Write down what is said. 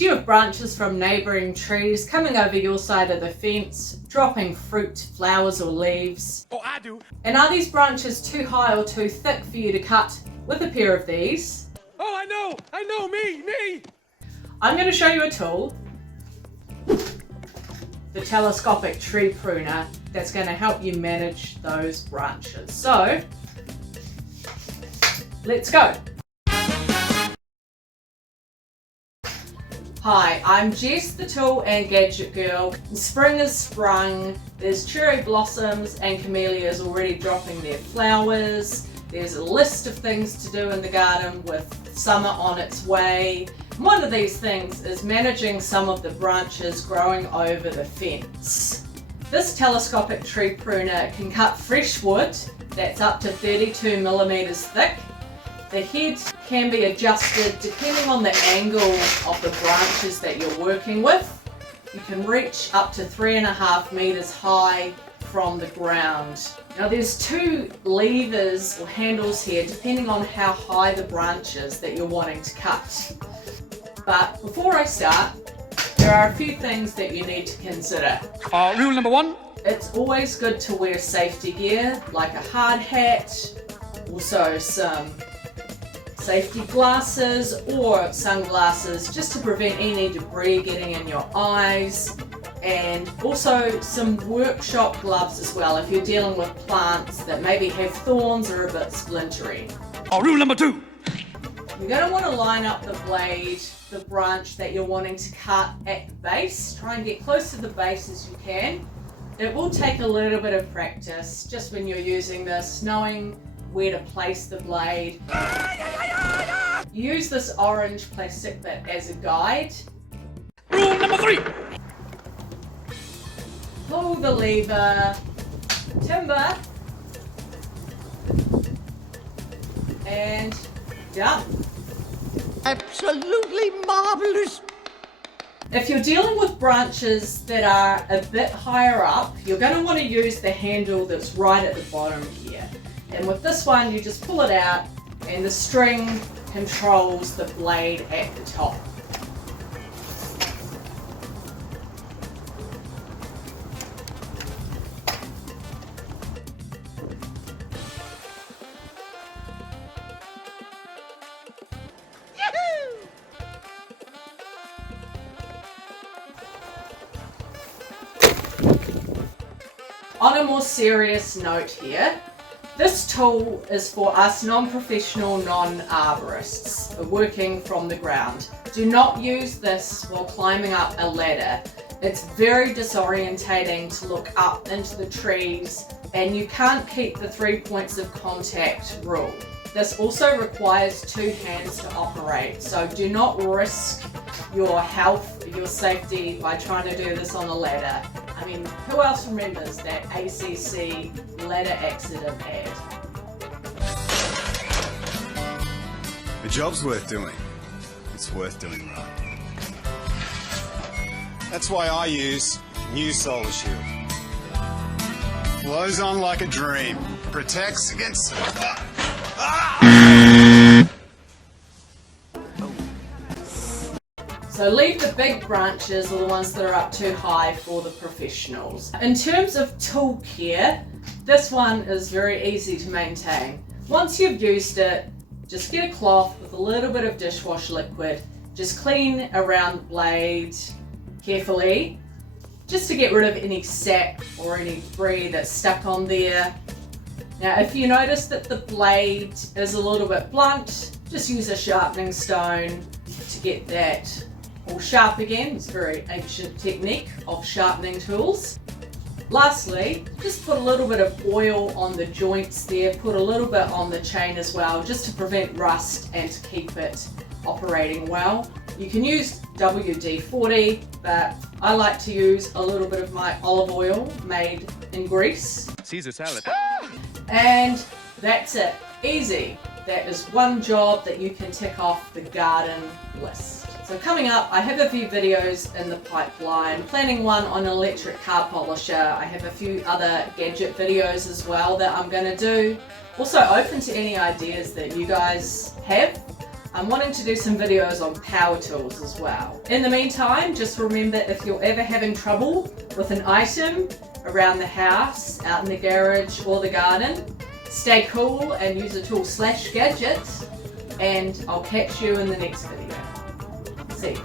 Do you have branches from neighbouring trees coming over your side of the fence, dropping fruit, flowers or leaves? Oh, I do. And are these branches too high or too thick for you to cut with a pair of these? Oh, I know, me! I'm going to show you a tool, the telescopic tree pruner, that's going to help you manage those branches. So, let's go. Hi, I'm Jess, the tool and gadget girl. Spring has sprung, there's cherry blossoms and camellias already dropping their flowers. There's a list of things to do in the garden with summer on its way. One of these things is managing some of the branches growing over the fence. This telescopic tree pruner can cut fresh wood that's up to 32 millimeters thick. The head can be adjusted depending on the angle of the branches that you're working with. You can reach up to 3.5 meters high from the ground. Now there's two levers or handles here depending on how high the branches that you're wanting to cut. But before I start, there are a few things that you need to consider. Rule number one. It's always good to wear safety gear like a hard hat, also some safety glasses or sunglasses just to prevent any debris getting in your eyes, and also some workshop gloves as well if you're dealing with plants that maybe have thorns or are a bit splintery. Rule number two. You're going to want to line up the blade, the branch that you're wanting to cut at the base. Try and get close to the base as you can. It will take a little bit of practice just when you're using this, knowing where to place the blade. Use this orange plastic bit as a guide. Rule number three. Pull the lever, timber, and done. Absolutely marvellous. If you're dealing with branches that are a bit higher up, you're going to want to use the handle that's right at the bottom here. And with this one, you just pull it out and the string controls the blade at the top. On a more serious note here, this tool is for us non-professional, non-arborists working from the ground. Do not use this while climbing up a ladder. It's very disorientating to look up into the trees, and you can't keep the 3 points of contact rule. This also requires two hands to operate, so do not risk your health, your safety by trying to do this on a ladder. I mean, who else remembers that ACC ladder accident ad? The job's worth doing. It's worth doing right. That's why I use new Solar Shield. Flows on like a dream. Protects against... So leave the big branches or the ones that are up too high for the professionals. In terms of tool care, this one is very easy to maintain. Once you've used it, just get a cloth with a little bit of dishwash liquid. Just clean around the blade carefully, just to get rid of any sap or any debris that's stuck on there. Now, if you notice that the blade is a little bit blunt, just use a sharpening stone to get that all sharp again. It's a very ancient technique of sharpening tools. Lastly, just put a little bit of oil on the joints there, put a little bit on the chain as well, just to prevent rust and to keep it operating well. You can use WD-40, but I like to use a little bit of my olive oil made in Greece. Caesar salad. And that's it. Easy. That is one job that you can tick off the garden list. So coming up, I have a few videos in the pipeline, planning one on an electric car polisher. I have a few other gadget videos as well that I'm going to do. Also open to any ideas that you guys have. I'm wanting to do some videos on power tools as well. In the meantime, just remember, if you're ever having trouble with an item around the house, out in the garage or the garden, stay cool and use the tool /gadget, and I'll catch you in the next video. See ya.